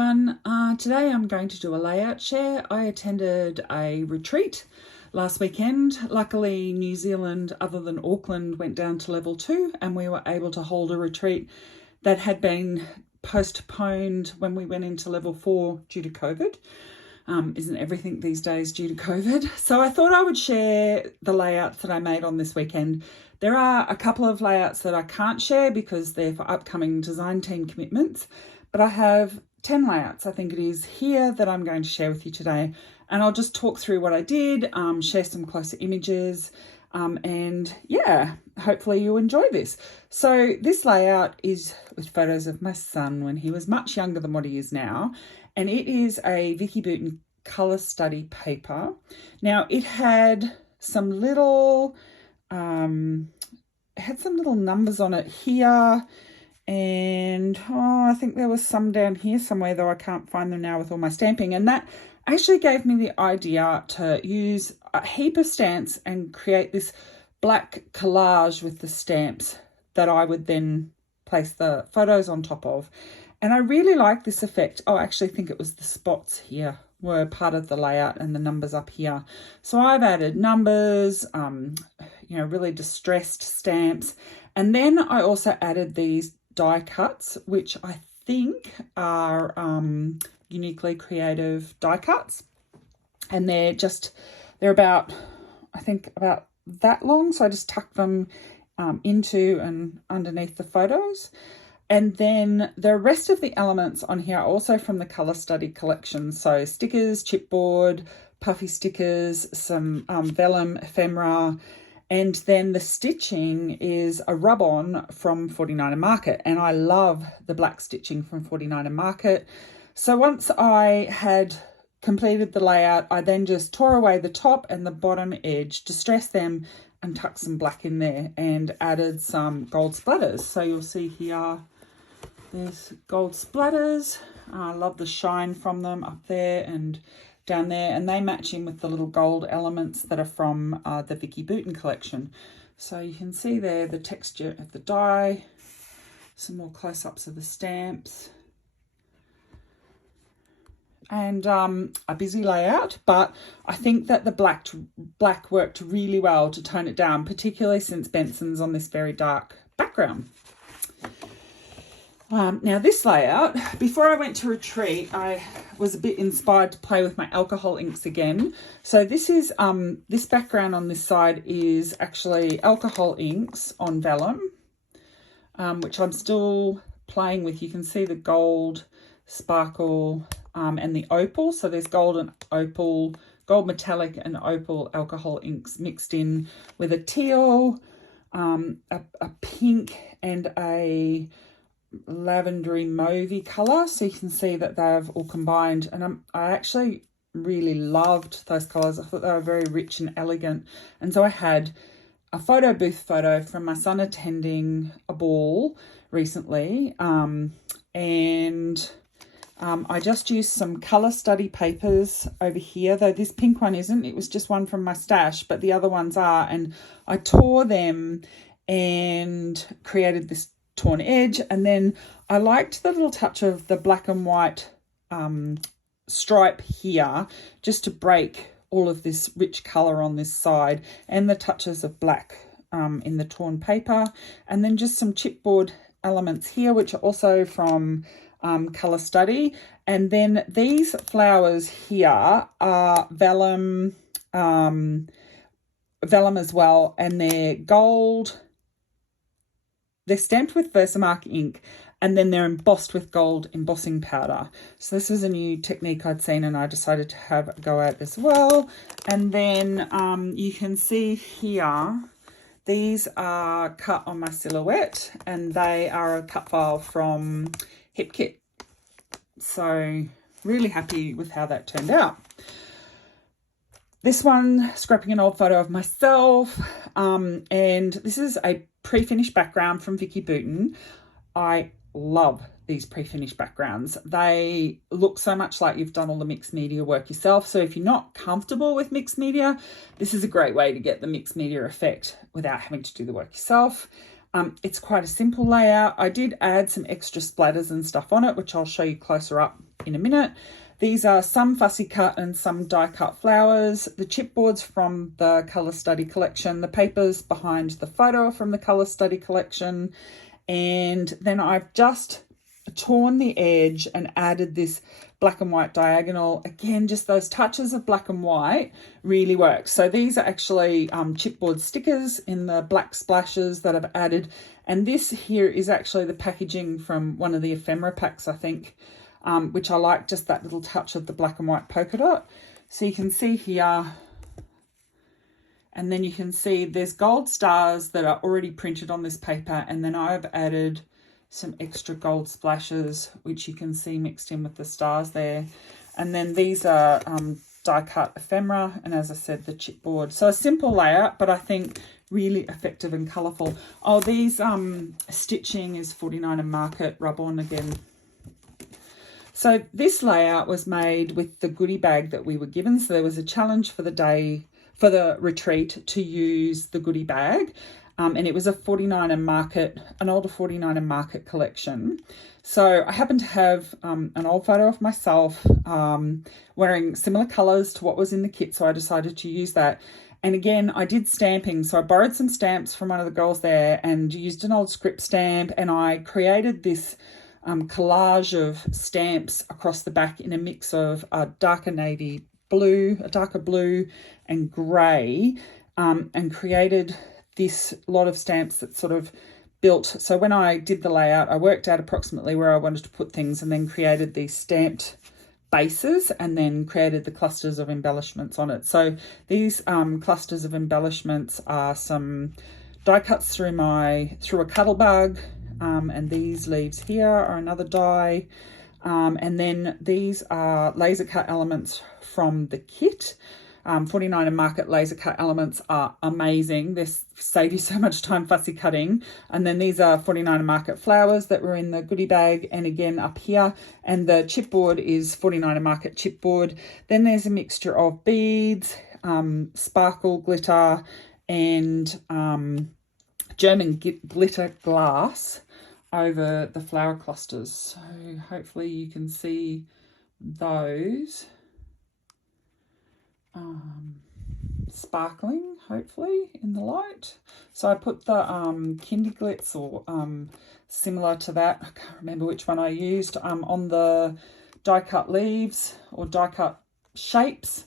everyone. Today I'm going to do a layout share. I attended a retreat last weekend. Luckily, New Zealand, other than Auckland, went down to level 2 and we were able to hold a retreat that had been postponed when we went into level 4 due to COVID. Isn't everything these days due to COVID? So I thought I would share the layouts that I made on this weekend. There are a couple of layouts that I can't share because they're for upcoming design team commitments, but I have 10 layouts, I think it is, here that I'm going to share with you today. And I'll just talk through what I did, share some closer images, and yeah, hopefully you enjoy this. So this layout is with photos of my son when he was much younger than what he is now. And it is a Vicky Booten colour study paper. Now it had some little, numbers on it here. And I think there was some down here somewhere, though I can't find them now with all my stamping. And that actually gave me the idea to use a heap of stamps and create this black collage with the stamps that I would then place the photos on top of. And I really like this effect. Oh, I actually think it was the spots here were part of the layout and the numbers up here. So I've added numbers, really distressed stamps. And then I also added these die cuts, which I think are uniquely creative die cuts. And they're about, I think about that long. So I just tuck them into and underneath the photos. And then the rest of the elements on here are also from the Colour Study collection. So stickers, chipboard, puffy stickers, some vellum ephemera, and then the stitching is a rub-on from 49er Market. And I love the black stitching from 49er Market. So once I had completed the layout, I then just tore away the top and the bottom edge, distressed them, and tucked some black in there and added some gold splatters. So you'll see here, there's gold splatters. I love the shine from them up there and down there, and they match in with the little gold elements that are from the Vicky Booten collection. So you can see there the texture of the die, some more close-ups of the stamps, and a busy layout, but I think that the black worked really well to tone it down, particularly since Benson's on this very dark background. Now this layout, before I went to retreat, I was a bit inspired to play with my alcohol inks again. So this is, this background on this side is actually alcohol inks on vellum, which I'm still playing with. You can see the gold sparkle and the opal. So there's gold and opal, gold metallic and opal alcohol inks mixed in with a teal, a pink and a lavendery mauvey colour, so you can see that they've all combined, and I actually really loved those colours. I thought they were very rich and elegant. And so I had a photo booth photo from my son attending a ball recently, and I just used some colour study papers over here, though this pink one isn't. It was just one from my stash, but the other ones are, and I tore them and created this torn edge. And then I liked the little touch of the black and white stripe here, just to break all of this rich colour on this side, and the touches of black in the torn paper, and then just some chipboard elements here, which are also from Colour Study. And then these flowers here are vellum as well, and they're gold. They're stamped with Versamark ink, and then they're embossed with gold embossing powder. So this is a new technique I'd seen, and I decided to have a go at as well. And then you can see here, these are cut on my silhouette, and they are a cut file from Hip Kit. So really happy with how that turned out. This one, scrapping an old photo of myself, and this is a pre-finished background from Vicky Booten. I love these pre-finished backgrounds. They look so much like you've done all the mixed media work yourself. So if you're not comfortable with mixed media, this is a great way to get the mixed media effect without having to do the work yourself. It's quite a simple layout. I did add some extra splatters and stuff on it, which I'll show you closer up in a minute. These are some fussy cut and some die cut flowers. The chipboards from the Colour Study collection. The papers behind the photo from the Colour Study collection. And then I've just torn the edge and added this black and white diagonal. Again, just those touches of black and white really work. So these are actually chipboard stickers in the black splashes that I've added. And this here is actually the packaging from one of the ephemera packs, I think, which I like, just that little touch of the black and white polka dot. So you can see here, and then you can see there's gold stars that are already printed on this paper, and then I've added some extra gold splashes, which you can see mixed in with the stars there. And then these are die cut ephemera, and as I said, the chipboard. So a simple layout, but I think really effective and colourful. Oh, these stitching is 49 and Market rub-on again. So this layout was made with the goodie bag that we were given. So there was a challenge for the day, for the retreat, to use the goodie bag. And it was a 49 and Market, an older 49 and Market collection. So I happened to have an old photo of myself wearing similar colours to what was in the kit. So I decided to use that. And again, I did stamping. So I borrowed some stamps from one of the girls there and used an old script stamp. And I created this collage of stamps across the back in a mix of a darker navy blue, a darker blue and grey, and created this lot of stamps that sort of built. So when I did the layout, I worked out approximately where I wanted to put things and then created these stamped bases and then created the clusters of embellishments on it. So these clusters of embellishments are some die cuts through a Cuttlebug, and these leaves here are another die, and then these are laser cut elements from the kit. 49 and Market laser cut elements are amazing. They save you so much time fussy cutting. And then these are 49 and Market flowers that were in the goodie bag, and again up here. And the chipboard is 49 and Market chipboard. Then there's a mixture of beads, sparkle glitter, and German glitter glass over the flower clusters. So hopefully you can see those. Sparkling, hopefully, in the light. So I put the Kindy Glitz, or similar to that, I can't remember which one I used, on the die cut leaves or die cut shapes,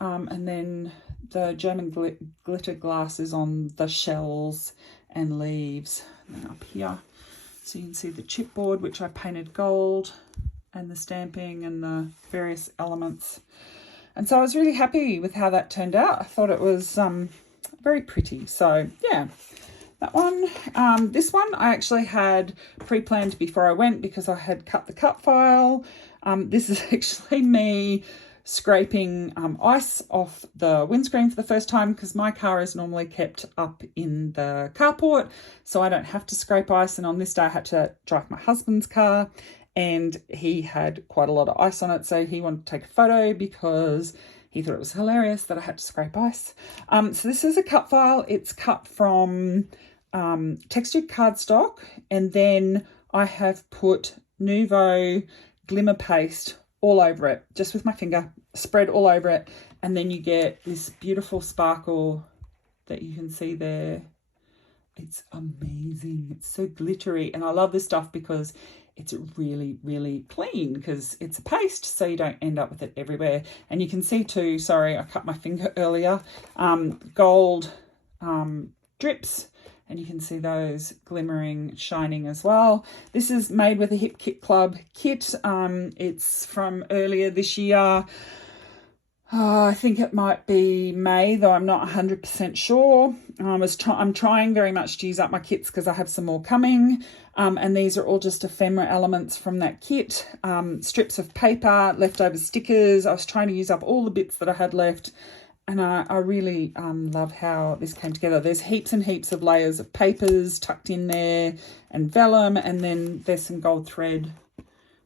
and then the German glitter glass is on the shells and leaves. And then up here, so you can see the chipboard, which I painted gold, and the stamping and the various elements. And so I was really happy with how that turned out. I thought it was very pretty. So yeah, that one. This one I actually had pre-planned before I went because I had cut the cut file. This is actually me scraping ice off the windscreen for the first time, because my car is normally kept up in the carport, so I don't have to scrape ice. And on this day I had to drive my husband's car, and he had quite a lot of ice on it, so he wanted to take a photo because he thought it was hilarious that I had to scrape ice. So this is a cut file. It's cut from textured cardstock, and then I have put Nuvo glimmer paste all over it, just with my finger, spread all over it, and then you get this beautiful sparkle that you can see there. It's amazing. It's so glittery, and I love this stuff because it's really, really clean, because it's a paste, so you don't end up with it everywhere. And you can see too, sorry, I cut my finger earlier, gold drips, and you can see those glimmering, shining as well. This is made with a Hip Kit Club kit. It's from earlier this year. I think it might be May, though I'm not 100% sure. I'm trying very much to use up my kits because I have some more coming. And these are all just ephemera elements from that kit. Strips of paper, leftover stickers. I was trying to use up all the bits that I had left. And I really love how this came together. There's heaps and heaps of layers of papers tucked in there, and vellum, and then there's some gold thread,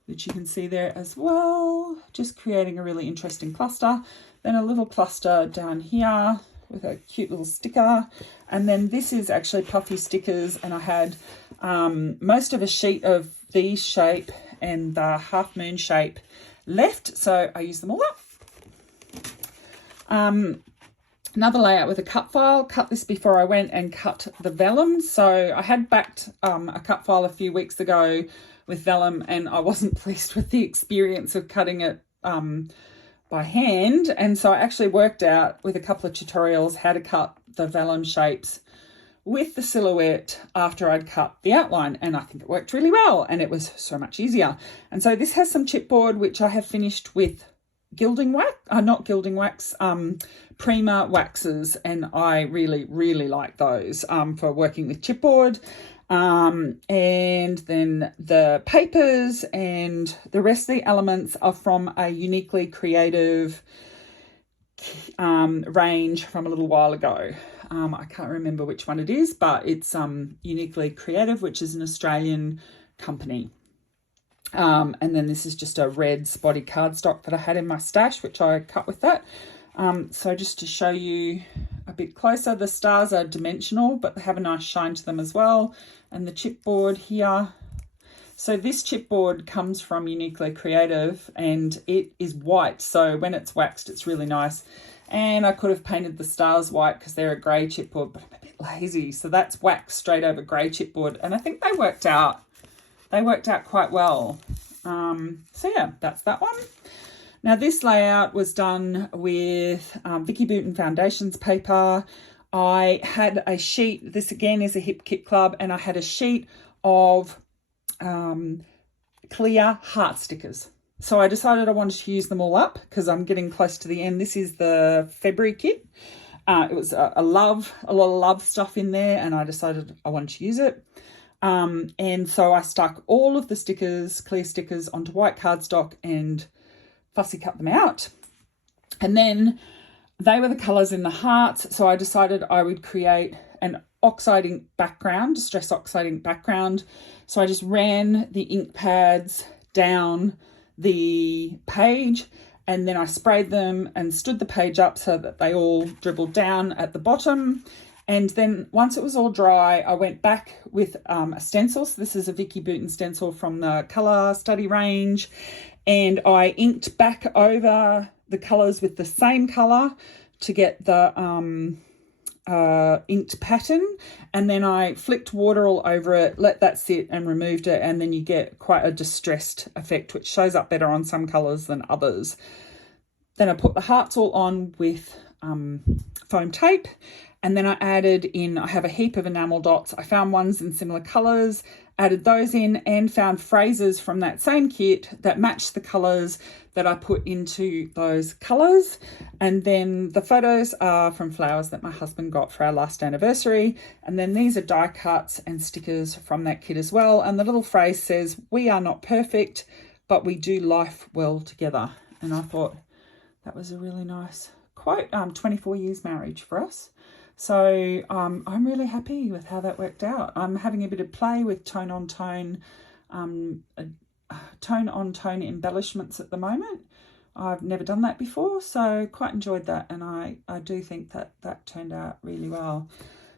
which you can see there as well, just creating a really interesting cluster. Then a little cluster down here, with a cute little sticker. And then this is actually puffy stickers, and I had most of a sheet of the shape and the half moon shape left, so I used them all up. Another layout with a cut file. Cut this before I went and cut the vellum. So I had backed a cut file a few weeks ago with vellum, and I wasn't pleased with the experience of cutting it by hand. And so I actually worked out with a couple of tutorials how to cut the vellum shapes with the silhouette after I'd cut the outline, and I think it worked really well and it was so much easier. And so this has some chipboard which I have finished with gilding wax, not gilding wax, Prima waxes, and I really like those for working with chipboard. And then the papers and the rest of the elements are from a Uniquely Creative range from a little while ago. I can't remember which one it is, but it's Uniquely Creative, which is an Australian company. And then this is just a red spotty cardstock that I had in my stash, which I cut with that. So just to show you a bit closer, the stars are dimensional, but they have a nice shine to them as well. And the chipboard here. So this chipboard comes from Uniquely Creative, and it is white. So when it's waxed, it's really nice. And I could have painted the stars white because they're a grey chipboard, but I'm a bit lazy. So that's waxed straight over grey chipboard. And I think they worked out quite well. So yeah, that's that one. Now this layout was done with Vicky Booten Foundations paper. I had a sheet, this again is a Hip Kit Club, and I had a sheet of clear heart stickers. So I decided I wanted to use them all up because I'm getting close to the end. This is the February kit. It was a lot of love stuff in there, and I decided I wanted to use it. And so I stuck all of the stickers, clear stickers, onto white cardstock and fussy cut them out. And then they were the colours in the hearts, so I decided I would create an oxide ink background, distress oxide ink background. So I just ran the ink pads down the page, and then I sprayed them and stood the page up so that they all dribbled down at the bottom. And then once it was all dry, I went back with a stencil. So this is a Vicky Booten stencil from the Colour Study range. And I inked back over the colours with the same colour to get the inked pattern. And then I flicked water all over it, let that sit and removed it. And then you get quite a distressed effect, which shows up better on some colours than others. Then I put the hearts all on with foam tape. And then I added in, I have a heap of enamel dots. I found ones in similar colours, added those in, and found phrases from that same kit that matched the colours that I put into those colours. And then the photos are from flowers that my husband got for our last anniversary. And then these are die cuts and stickers from that kit as well. And the little phrase says, "We are not perfect, but we do life well together." And I thought that was a really nice quote. 24 years marriage for us. So I'm really happy with how that worked out. I'm having a bit of play with tone-on-tone embellishments at the moment. I've never done that before, so quite enjoyed that, and I do think that turned out really well.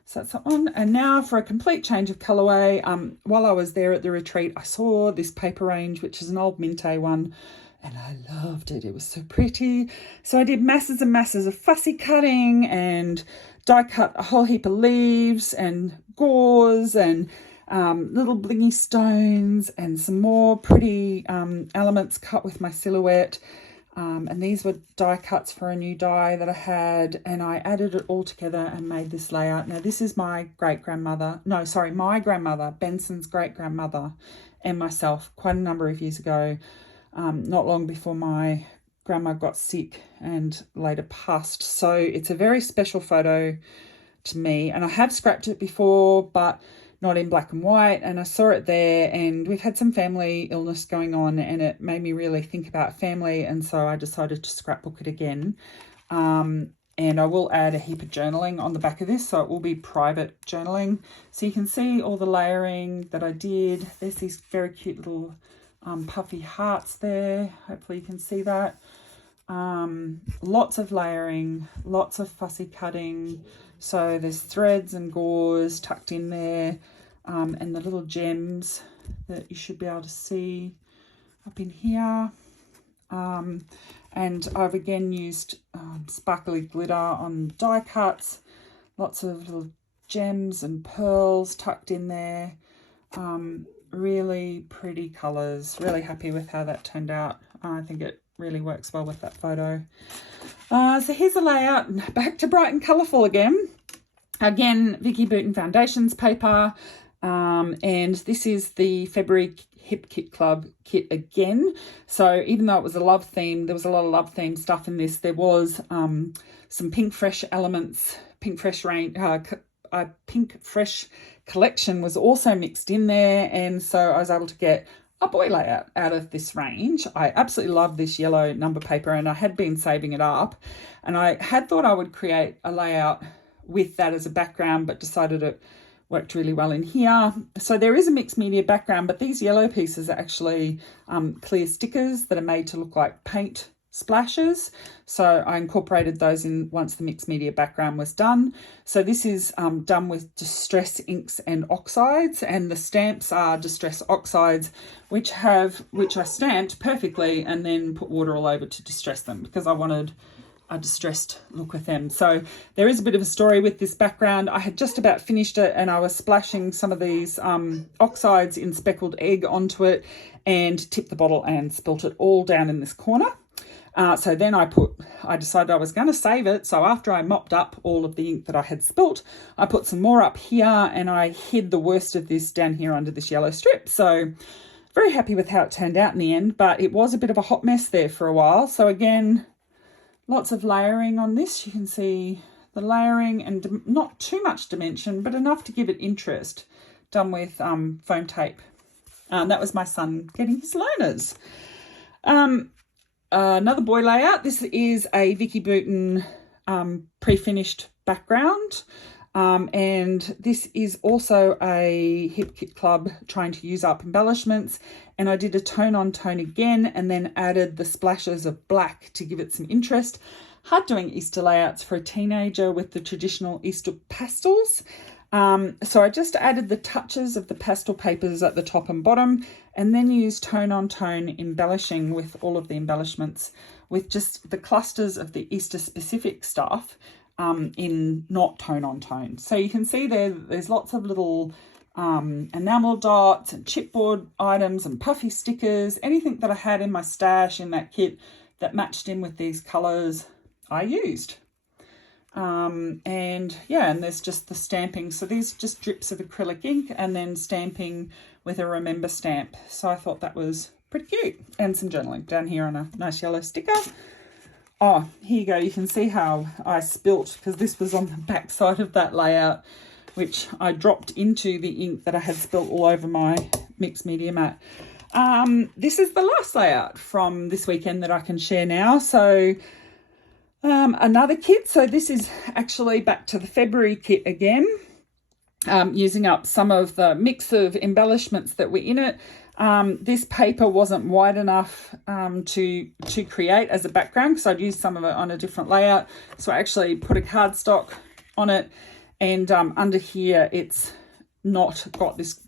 So that's that one. And now for a complete change of colourway. While I was there at the retreat, I saw this paper range, which is an old Minte one, and I loved it. It was so pretty. So I did masses and masses of fussy cutting and die cut a whole heap of leaves and gauze and little blingy stones and some more pretty elements cut with my silhouette. And these were die cuts for a new die that I had, and I added it all together and made this layout. Now this is my grandmother, Benson's great-grandmother and myself quite a number of years ago, not long before my grandma got sick and later passed. So it's a very special photo to me, and I have scrapped it before, but not in black and white, and I saw it there, and we've had some family illness going on, and it made me really think about family, and so I decided to scrapbook it again. And I will add a heap of journaling on the back of this, so it will be private journaling. So you can see all the layering that I did. There's these very cute little puffy hearts there. Hopefully you can see that. Lots of layering, lots of fussy cutting. So there's threads and gauze tucked in there, and the little gems that you should be able to see up in here. And I've again used sparkly glitter on die cuts, lots of little gems and pearls tucked in there. Really pretty colours, really happy with how that turned out. I think it really works well with that photo. So here's the layout, back to bright and colourful again. Again, Vicky Bouton Foundations paper, and this is the February Hip Kit Club kit again. So even though it was a love theme, there was a lot of love theme stuff in this. There was some Pink Fresh elements, Pink Fresh range, Pink Fresh collection was also mixed in there, and so I was able to get a boy layout out of this range. I absolutely love this yellow number paper, and I had been saving it up, and I had thought I would create a layout with that as a background, but decided it worked really well in here. So there is a mixed media background, but these yellow pieces are actually clear stickers that are made to look like paint splashes. So I incorporated those in once the mixed media background was done. So this is done with distress inks and oxides, and the stamps are distress oxides, which I stamped perfectly and then put water all over to distress them because I wanted a distressed look with them. So there is a bit of a story with this background. I had just about finished it, and I was splashing some of these oxides in speckled egg onto it and tipped the bottle and spilt it all down in this corner. So then I decided I was going to save it. So after I mopped up all of the ink that I had spilt, I put some more up here, and I hid the worst of this down here under this yellow strip. So very happy with how it turned out in the end, but it was a bit of a hot mess there for a while. So again, lots of layering on this. You can see the layering and not too much dimension, but enough to give it interest, done with foam tape. That was my son getting his learners. Another boy layout. This is a Vicky Bouton pre-finished background. And this is also a Hip Kit Club trying to use up embellishments. And I did a tone on tone again, and then added the splashes of black to give it some interest. Hard doing Easter layouts for a teenager with the traditional Easter pastels. So I just added the touches of the pastel papers at the top and bottom, and then used tone on tone embellishing with all of the embellishments with just the clusters of the Easter specific stuff in not tone on tone. So you can see there's lots of little enamel dots and chipboard items and puffy stickers. Anything that I had in my stash in that kit that matched in with these colours I used. And yeah, and there's just the stamping. So these are just drips of acrylic ink and then stamping with a remember stamp. So I thought that was pretty cute. And some journaling down here on a nice yellow sticker. Oh, here you go. You can see how I spilt, because this was on the back side of that layout, which I dropped into the ink that I had spilt all over my mixed media mat. This is the last layout from this weekend that I can share now. So another kit. So this is actually back to the February kit again, using up some of the mix of embellishments that were in it. This paper wasn't wide enough to create as a background, because I'd used some of it on a different layout. So I actually put a cardstock on it, and under here it's not got this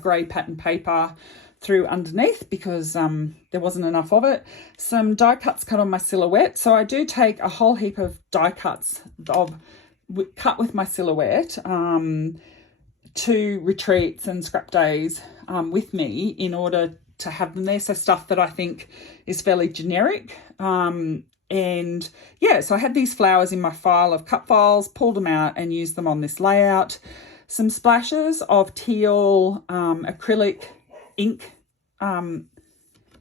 grey pattern paper through underneath because there wasn't enough of it. Some die cuts cut on my silhouette. So I do take a whole heap of die cuts cut with my silhouette to retreats and scrap days with me in order to have them there. So stuff that I think is fairly generic. And yeah, so I had these flowers in my file of cut files, pulled them out and used them on this layout. Some splashes of teal acrylic ink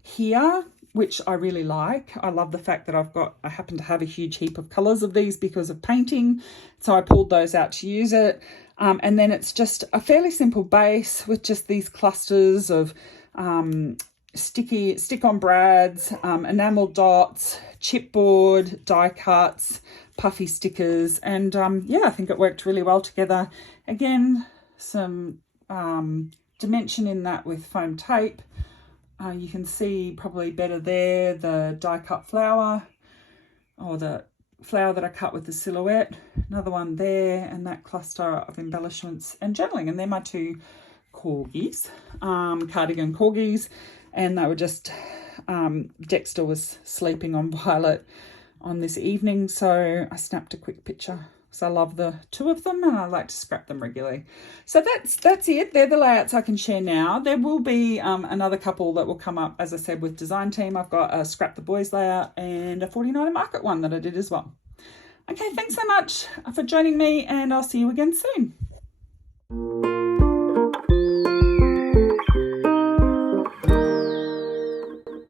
here, which I really like. I love the fact that I happen to have a huge heap of colours of these because of painting. So I pulled those out to use it. And then it's just a fairly simple base with just these clusters of stick-on brads, enamel dots, chipboard, die cuts, puffy stickers. And yeah, I think it worked really well together. Again, some dimension in that with foam tape. You can see probably better there the die cut flower. or the flower that I cut with the silhouette, another one there, and that cluster of embellishments and journaling. And they're my two corgis, cardigan corgis, and they were just, Dexter was sleeping on Violet on this evening, so I snapped a quick picture. So I love the two of them and I like to scrap them regularly. So that's it. They're the layouts I can share now. There will be another couple that will come up, as I said, with Design Team. I've got a Scrap the Boys layout and a 49er Market one that I did as well. Okay, thanks so much for joining me, and I'll see you again soon.